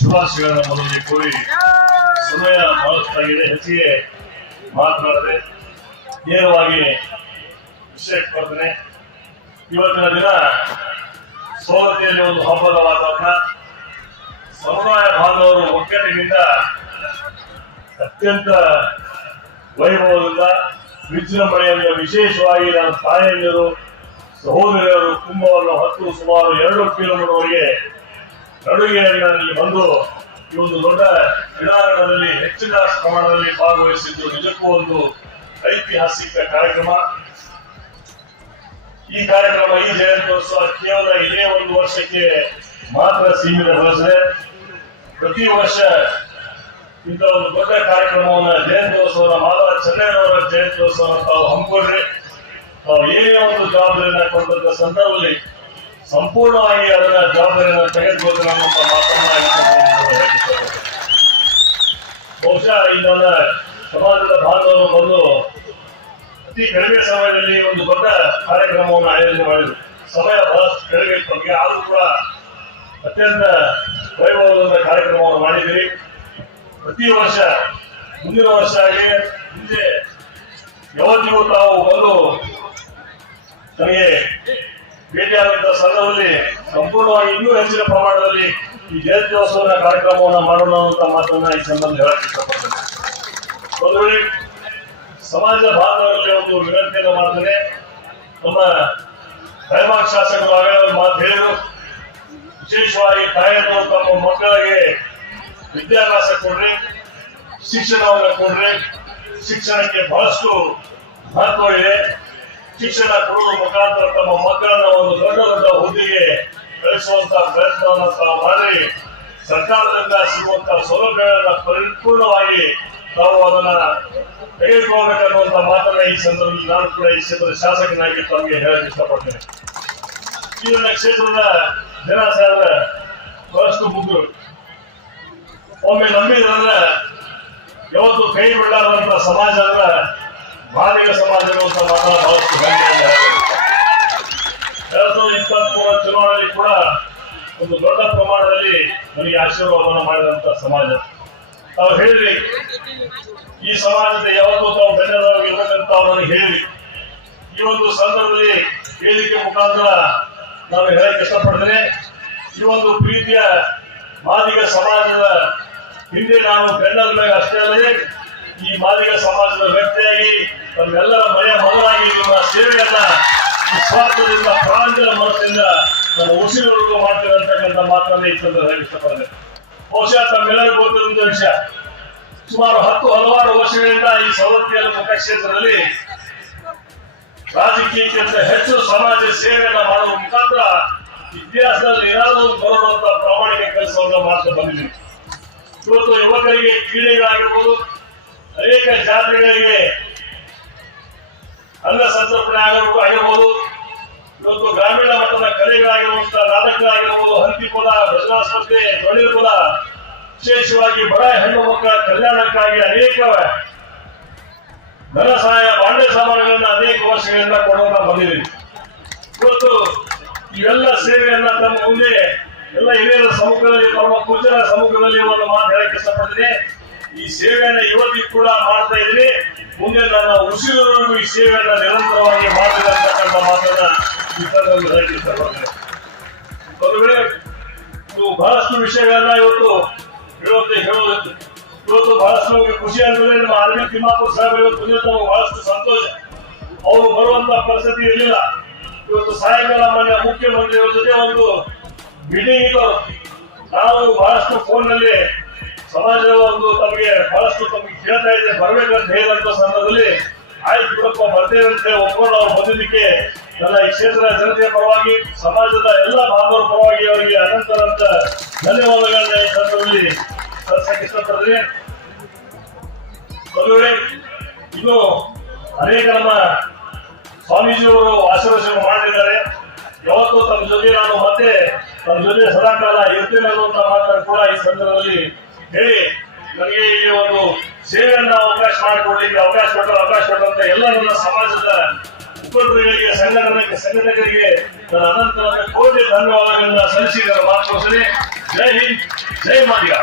ಶುಭಾಶಯಗಳನ್ನು ಮೊದಲಿಗೆ ಕೋರಿ ಸಮಯ ಬಹಳಷ್ಟಾಗಿದೆ ಹೆಚ್ಚಿಗೆ ಮಾತನಾಡದೆ ನೇರವಾಗಿ ವಿಷಯಕ್ಕೆ ಬರ್ತೇನೆ ಇವತ್ತಿನ ದಿನ ಸೋದರಿಯಲ್ಲಿ ಒಂದು ಹಬ್ಬದ ವಾತಾವರಣ ಸಮುದಾಯ ಬಾಂಧವರು ಒಗ್ಗಟ್ಟಿನಿಂದ ಅತ್ಯಂತ ವೈಭವದಿಂದ ವಿಜೃಂಭಣೆಯಿಂದ ವಿಶೇಷವಾಗಿ ನನ್ನ ತಾಯಂದಿರು ಸಹೋದರಿಯರು ಕುಂಭವನ್ನು ಹತ್ತು ಸುಮಾರು ಎರಡು ಕಿಲೋಮೀಟರ್ವರೆಗೆ ನಡುಗೆಯಲ್ಲಿ ಬಂದು ಈ ಒಂದು ದೊಡ್ಡ ಕ್ರೀಡಾಂಗಣದಲ್ಲಿ ಹೆಚ್ಚಿನ ಪ್ರಮಾಣದಲ್ಲಿ ಭಾಗವಹಿಸಿದ್ದು ನಿಜಕ್ಕೂ ಒಂದು ಐತಿಹಾಸಿಕ ಕಾರ್ಯಕ್ರಮ. ಈ ಕಾರ್ಯಕ್ರಮ ಈ ಜಯಂತ್ಯೋತ್ಸವ ಕೇವಲ ಇದೇ ಒಂದು ವರ್ಷಕ್ಕೆ ಮಾತ್ರ ಸೀಮಿತಗೊಳಿಸಿದೆ. ಪ್ರತಿ ವರ್ಷ ಇಂಥ ಒಂದು ದೊಡ್ಡ ಕಾರ್ಯಕ್ರಮವನ್ನ ಜಯಂತ್ಯೋತ್ಸವ ಮಾಧವ ಚೆನ್ನೈನವರ ಜಯಂತ್ಯೋತ್ಸವ ತಾವು ಹಮ್ಮಿಕೊಂಡ್ರಿ. ತಾವು ಏನೇ ಒಂದು ಜವಾಬ್ದಾರಿಯನ್ನ ಕೊಟ್ಟಂತ ಸಂದರ್ಭದಲ್ಲಿ ಸಂಪೂರ್ಣವಾಗಿ ಅದನ್ನ ಜವಾಬ್ದಾರಿಯನ್ನು ಸಂದರ್ಭದಲ್ಲಿ ಹೇಳಕ್ಕೆ ಬಹುಶಃ ಇದನ್ನ ಸಮಾಜದ ಭಾಗವನ್ನು ಬಂದು ಅತಿ ಕಡಿಮೆ ಸಮಯದಲ್ಲಿ ಒಂದು ದೊಡ್ಡ ಕಾರ್ಯಕ್ರಮವನ್ನು ಆಯೋಜನೆ ಮಾಡಿದ್ರು. ಸಮಯ ಬಹಳಷ್ಟು ಕಡಿಮೆ ನಮಗೆ ಆದರೂ ಕೂಡ ಅತ್ಯಂತ ವೈಭವದ ಕಾರ್ಯಕ್ರಮವನ್ನು ಮಾಡಿದ್ವಿ ಪ್ರತಿ ವರ್ಷ, ಮುಂದಿನ ವರ್ಷ ಆಗಿ ಮುಂದೆ ಯಾವತ್ತಿಗೂ ತಾವು ಬಂದು ನನಗೆ ಭೇಟಿಯಾದಂತಹ ಸಂದರ್ಭದಲ್ಲಿ ಸಂಪೂರ್ಣವಾಗಿ ಇನ್ನೂ ಹೆಚ್ಚಿನ ಪ್ರಮಾಣದಲ್ಲಿ ಈ ಜಯಂತ್ಯೋತ್ಸವದ ಕಾರ್ಯಕ್ರಮವನ್ನು ಮಾಡೋಣ ಅಂತ ಮಾತನ್ನ ಈ ಸಂಬಂಧ ಹೇಳಕ್ಕೆ ಇಷ್ಟಪಡ್ತೇನೆ. ಸಮಾಜ ಬಾಂಧವರಲ್ಲಿ ಒಂದು ವಿನಂತಿಯನ್ನು ಮಾಡ್ತೇನೆ ನಮ್ಮ ಹೈಮಾಕ್ ಶಾಸಕರು ಆಗಲೇ ಮಾತು ಹೇಳಿದ್ರು. ವಿಶೇಷವಾಗಿ ತಾಯಂದಿರು ತಮ್ಮ ಮಕ್ಕಳಿಗೆ ವಿದ್ಯಾಭ್ಯಾಸ ಕೊಡ್ರಿ, ಶಿಕ್ಷಣವನ್ನು ಕೊಡ್ರಿ. ಶಿಕ್ಷಣಕ್ಕೆ ಬಹಳಷ್ಟು ಮಹತ್ವ ಇದೆ. ಶಿಕ್ಷಣ ಕೊಡುವ ಮುಖಾಂತರ ತಮ್ಮ ಮಕ್ಕಳನ್ನ ಒಂದು ದೊಡ್ಡ ದೊಡ್ಡ ಹುದ್ದೆಗೆ ಕಳಿಸುವಂತ ಪ್ರಯತ್ನವನ್ನು ತಾವು ಮಾಡಿ ಸರ್ಕಾರದಿಂದ ಸಿಗುವಂತಹ ಸೌಲಭ್ಯಗಳನ್ನ ಪರಿಪೂರ್ಣವಾಗಿ ತಾವು ಅದನ್ನ ತೆಗೆದುಕೊಳ್ಬೇಕನ್ನುವಂತ ಮಾತನ್ನ ಈ ಸಂದರ್ಭದಲ್ಲಿ ನಾನು ಕೂಡ ಈ ಕ್ಷೇತ್ರದ ಶಾಸಕನಾಗಿ ತಮಗೆ ಹೇಳಕ್ ಇಷ್ಟಪಡ್ತೇನೆ. ಈ ನನ್ನ ಕ್ಷೇತ್ರದ ಜನ ಸಾರ ಬಹಳಷ್ಟು ಮುಗ್ರು. ಒಮ್ಮೆ ನಂಬಿದ್ರಲ್ಲ ಯಾವತ್ತು ಕೈ ಬಿಡಲಾರದಂತ ಸಮಾಜ ಅಂದ್ರೆ ಮಾದಿಗ ಸಮಾಜ ಅಂತ ಮಾತ್ರ ಬಹಳಷ್ಟು ಎರಡು ಸಾವಿರದ ಇಪ್ಪತ್ಮೂರ ಚುನಾವಣೆಯಲ್ಲಿ ಕೂಡ ಒಂದು ದೊಡ್ಡ ಪ್ರಮಾಣದಲ್ಲಿ ನನಗೆ ಆಶೀರ್ವಾದವನ್ನು ಮಾಡಿದಂತ ಸಮಾಜ. ತಾವು ಹೇಳಿ ಈ ಸಮಾಜದ ಯಾವತ್ತೂ ತಾವು ಬೆನ್ನೆಲುಬಾಗಿ ಇರಬೇಕಂತ ಹೇಳಿ ನನಗೆ ಹೇಳಿದ್ರಿ. ಈ ಒಂದು ಸಂದರ್ಭದಲ್ಲಿ ಹೇಳಿಕೆ ಮುಖಾಂತರ ನಾನು ಹೇಳಕ್ಕೆ ಇಷ್ಟಪಡ್ತೇನೆ. ಈ ಒಂದು ಪ್ರೀತಿಯ ಮಾದಿಗ ಸಮಾಜದ ಹಿಂದೆ ನಾನು ಬೆನ್ನೆಲುಬಾಗಿ ಅಷ್ಟೇ ಅಲ್ಲದೆ, ಈ ಮಾದಿಗ ಸಮಾಜದ ವ್ಯಕ್ತಿಯಾಗಿ ತಮ್ಮೆಲ್ಲರ ಮನೆಯ ಮಗನಾಗಿ ನಿಮ್ಮ ಸೇವೆಯನ್ನ ಸ್ವಾರ್ಥದಿಂದ, ಪ್ರಾಂತ್ಯದ ಮನಸ್ಸಿಂದ ನಾನು ಉಸಿರುವರೆಗೂ ಮಾಡ್ತೀರಂತಕ್ಕಂಥ ಅಂತಕ್ಕಂಥ ಮಾತನ್ನ ಈ ಸಂದರ್ಭದಲ್ಲಿ ಇಷ್ಟಪಡ್ತೇನೆ. ಬಹುಶಃ ತಮ್ಮೆಲ್ಲರಿಗೂ ಗೊತ್ತಿರುವಂತ ವಿಷಯ. ಸುಮಾರು ಹತ್ತು ಹಲವಾರು ವರ್ಷಗಳಿಂದ ಈ ಸವದತ್ತಿಯ ಕ್ಷೇತ್ರದಲ್ಲಿ ರಾಜಕೀಯಕ್ಕಿಂತ ಹೆಚ್ಚು ಸಮಾಜ ಸೇವೆಯನ್ನ ಮಾಡುವ ಮುಖಾಂತರ ಇತಿಹಾಸದಲ್ಲಿ ಏನಾದರೂ ಬರುವಂತ ಪ್ರಾಮಾಣಿಕ ಕೆಲಸವನ್ನು ಮಾಡ್ತಾ ಬಂದಿದೆ. ಇವತ್ತು ಯುವಕರಿಗೆ, ಕ್ರೀಡೆಗಳಾಗಿರ್ಬೋದು, ಅನೇಕ ಜಾತ್ರೆಗಳಿಗೆ ಅಂಗ ಸಂತರ್ಪಣೆ ಆಗಿರ್ಬೋದು ಆಗಿರ್ಬೋದು. ಇವತ್ತು ಗ್ರಾಮೀಣ ಮಟ್ಟದ ಕಲೆಗಳಾಗಿರುವಂತಹ ನಾಟಕಗಳಾಗಿರ್ಬೋದು ಹಂತಿಪುರ ಭಜನಾ ಸ್ಪರ್ಧೆ ತೊಳಿರುವುದ ವಿಶೇಷವಾಗಿ ಬಡ ಹೆಣ್ಣು ಮಕ್ಕಳ ಕಲ್ಯಾಣಕ್ಕಾಗಿ ಅನೇಕ ಧನ ಸಹಾಯ ಬಾಂಡೆ ಸಾಮಾನುಗಳನ್ನ ಅನೇಕ ವರ್ಷಗಳಿಂದ ಕೊಡೋಣ ಬಂದಿದ್ದೀವಿ. ಇವತ್ತು ಇವೆಲ್ಲ ಸೇವೆಯನ್ನ ತಮ್ಮ ಮುಂದೆ ಎಲ್ಲ ಹಿರಿಯರ ಸಮ್ಮುಖದಲ್ಲಿ, ತಮ್ಮ ಪೂಜರ ಸಮ್ಮುಖದಲ್ಲಿ ಒಂದು ಮಾತು ಹೇಳಕ್ಕೆ ಇಷ್ಟಪಡ್ತೀನಿ. ಈ ಸೇವೆಯನ್ನ ಇವತ್ತಿ ಕೂಡ ಮಾಡ್ತಾ ಇದ್ದೀನಿ. ಮುಂದೆ ನನ್ನ ಉಸಿರುವರೆಗೂ ಈ ಸೇವೆಯನ್ನ ನಿರಂತರವಾಗಿ ಅಂತಕ್ಕಂಥ ಮಾತನ್ನ ಚಿತ್ರದಲ್ಲಿ ಇದು ಬಹಳಷ್ಟು ವಿಷಯಗಳನ್ನ ಇವತ್ತು ಹೇಳುವಂತೆ ಹೇಳುವುದಿತ್ತು ಇವತ್ತು ಬಹಳಷ್ಟು ನಮಗೆ ಖುಷಿ ಅಂದ್ರೆ ನಮ್ಮ ಅರವಿಂದ್ ತಿಮ್ಮಾಪುರ ಸಾಹೇಬ್ ಇವತ್ತು ಬಂದಿದ್ದು ಬಹಳಷ್ಟು ಸಂತೋಷ. ಅವರು ಬರುವಂತ ಪರಿಸ್ಥಿತಿ ಇರಲಿಲ್ಲ. ಇವತ್ತು ಸಾಯಂಕಾಲ ಮಾನ್ಯ ಮುಖ್ಯಮಂತ್ರಿಯವರ ಜೊತೆ ಒಂದು ಮೀಟಿಂಗ್ ಇತ್ತು. ನಾವು ಬಹಳಷ್ಟು ಫೋನ್ನಲ್ಲಿ ಸಮಾಜದ ಒಂದು ತಮಗೆ ಬಹಳಷ್ಟು ತಮಗೆ ಕೇಳ್ತಾ ಇದೆ ಬರ್ಬೇಕಂತ ಹೇಳಿದಂತ ಸಂದರ್ಭದಲ್ಲಿ ಆಯ್ತು ಬಿಡಪ್ಪ, ಬರ್ತೇವೆ ಅಂತ ಹೇಳಿ ಒಪ್ಕೊಂಡು ನಾವು ಬಂದಿದ್ದಕ್ಕೆ ನನ್ನ ಈ ಕ್ಷೇತ್ರದ ಜನತೆಯ ಪರವಾಗಿ, ಸಮಾಜದ ಎಲ್ಲ ಬಾಂಧವರ ಪರವಾಗಿ ಅವರಿಗೆ ಅನಂತರಂತ ಧನ್ಯವಾದಗಳನ್ನ ಈ ಸಂದರ್ಭದಲ್ಲಿ ಸಲ್ಲಿಸಕ್ಕೆ ಇಷ್ಟಪಡ್ತೀನಿ ಒಂದು ಇನ್ನು ಅನೇಕ ನಮ್ಮ ಸ್ವಾಮೀಜಿಯವರು ಆಶೀರ್ವಚನ ಮಾಡಿದ್ದಾರೆ ಯಾವತ್ತು ತಮ್ಮ ಜೊತೆ ನಾನು ಮತ್ತೆ ತಮ್ಮ ಜೊತೆ ಸದಾಕಾಲ ಇರ್ತೇನೆ ಅನ್ನುವಂತ ಮಾತನ್ನು ಕೂಡ ಈ ಸಂದರ್ಭದಲ್ಲಿ ಹೇಳಿ, ನನಗೆ ಈ ಒಂದು ಸೇವೆಯನ್ನ ಅವಕಾಶ ಮಾಡಿಕೊಡ್ಲಿಕ್ಕೆ ಅವಕಾಶ ಕೊಟ್ಟರು ಅವಕಾಶ ಕೊಟ್ಟಂತ ಎಲ್ಲ ನನ್ನ ಸಮಾಜದ ಮುಖಂಡರಿಗೆ ಸಂಘಟನೆಗೆ, ಸಂಘಟಕರಿಗೆ ನನ್ನ ಅನಂತರ ಕೋಟಿ ಧನ್ಯವಾದಗಳನ್ನ ಸಲ್ಲಿಸಿದ ಮಾತು ಜೈ ಹಿಂದ್, ಜೈ ಮಾದಿಗ.